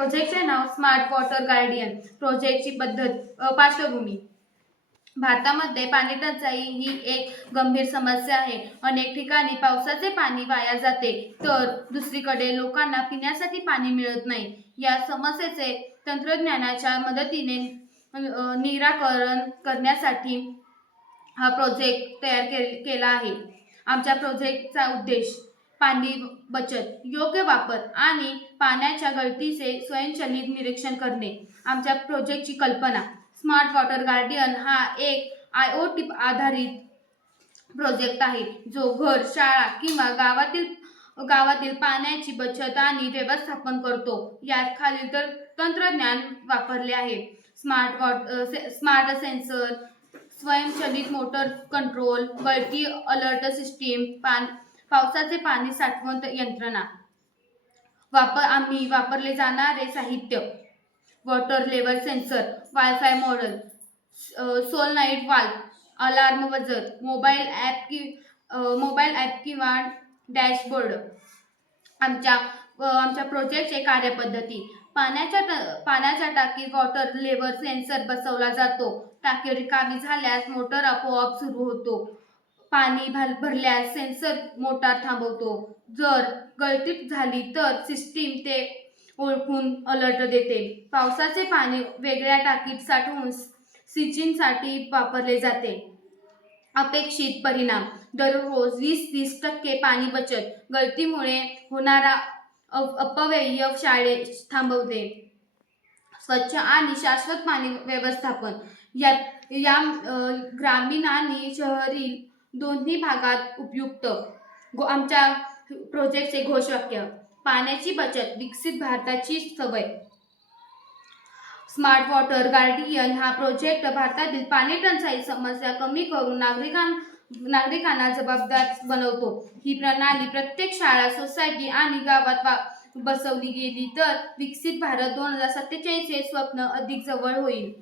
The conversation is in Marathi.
प्रोजेक्टचे नाव स्मार्ट वॉटर गार्डियन. प्रोजेक्टची पद्धत, पार्श्वभूमी. भारतामध्ये पाणी टंचाई ही एक गंभीर समस्या आहे. अनेक ठिकाणी पावसाचे पाणी वाया जाते, तर दुसरीकडे लोकांना पिण्यासाठी पाणी मिळत नाही. या समस्येचे तंत्रज्ञानाच्या मदतीने निराकरण करण्यासाठी हा प्रोजेक्ट तयार केला आहे. आमच्या प्रोजेक्टचा उद्देश पाणी बचत, योग्य वापर आणि पाण्याच्या गळतीचे स्वयंचलित निरीक्षण करणे. आमच्या प्रोजेक्टची कल्पना, स्मार्ट वॉटर गार्डियन हा एक IoT आधारित प्रोजेक्ट आहे, जो घर, शाळा किंवा गावातील पाण्याची बचत आणि व्यवस्थापन करतो. यात खालील तंत्रज्ञान वापरले आहे: स्मार्ट सेन्सर, स्वयंचलित मोटर कंट्रोल, गळती अलर्ट सिस्टीम, पावसाचे पाणी साठवण यंत्रणा. आम्ही वापरले जाणारे साहित्य: water level sensor, wifi model, solenoid valve, alarm buzzer, mobile app किंवा डॅशबोर्ड. आमच्या प्रोजेक्टचे कार्यपद्धती: पाण्याच्या टाकीत वॉटर लेवल सेन्सर बसवला जातो. टाकी रिकामी झाल्यास मोटर आपोआप सुरू होतो. पाणी भरल्यास सेन्सर मोटार थांबवतो. जर गळती झाली तर सिस्टीम ते ओळखून अलर्ट देते. पावसाचे पाणी वेगळ्या टाकीत साठवून सिंचनासाठी वापरले जाते. अपेक्षित परिणाम: दररोज 20-30% पाणी बचत, गळतीमुळे होणारा अपव्यय शाळे थांबवते. स्वच्छ आणि शाश्वत पाणी व्यवस्थापन: या ग्रामीण आणि शहरी दोन्ही भागात उपयुक्त. आमच्या प्रोजेक्टचे घोषवाक्य: पाण्याची बचत, विकसित भारताची सवय. स्मार्ट वॉटर गार्डियन हा प्रोजेक्ट भारतातील पाणी टंचाई समस्या कमी करून नागरिकांना जबाबदार बनवतो. ही प्रणाली प्रत्येक शाळा, सोसायटी आणि गावात बसवली गेली तर विकसित भारत 2047 हे स्वप्न अधिक जवळ होईल.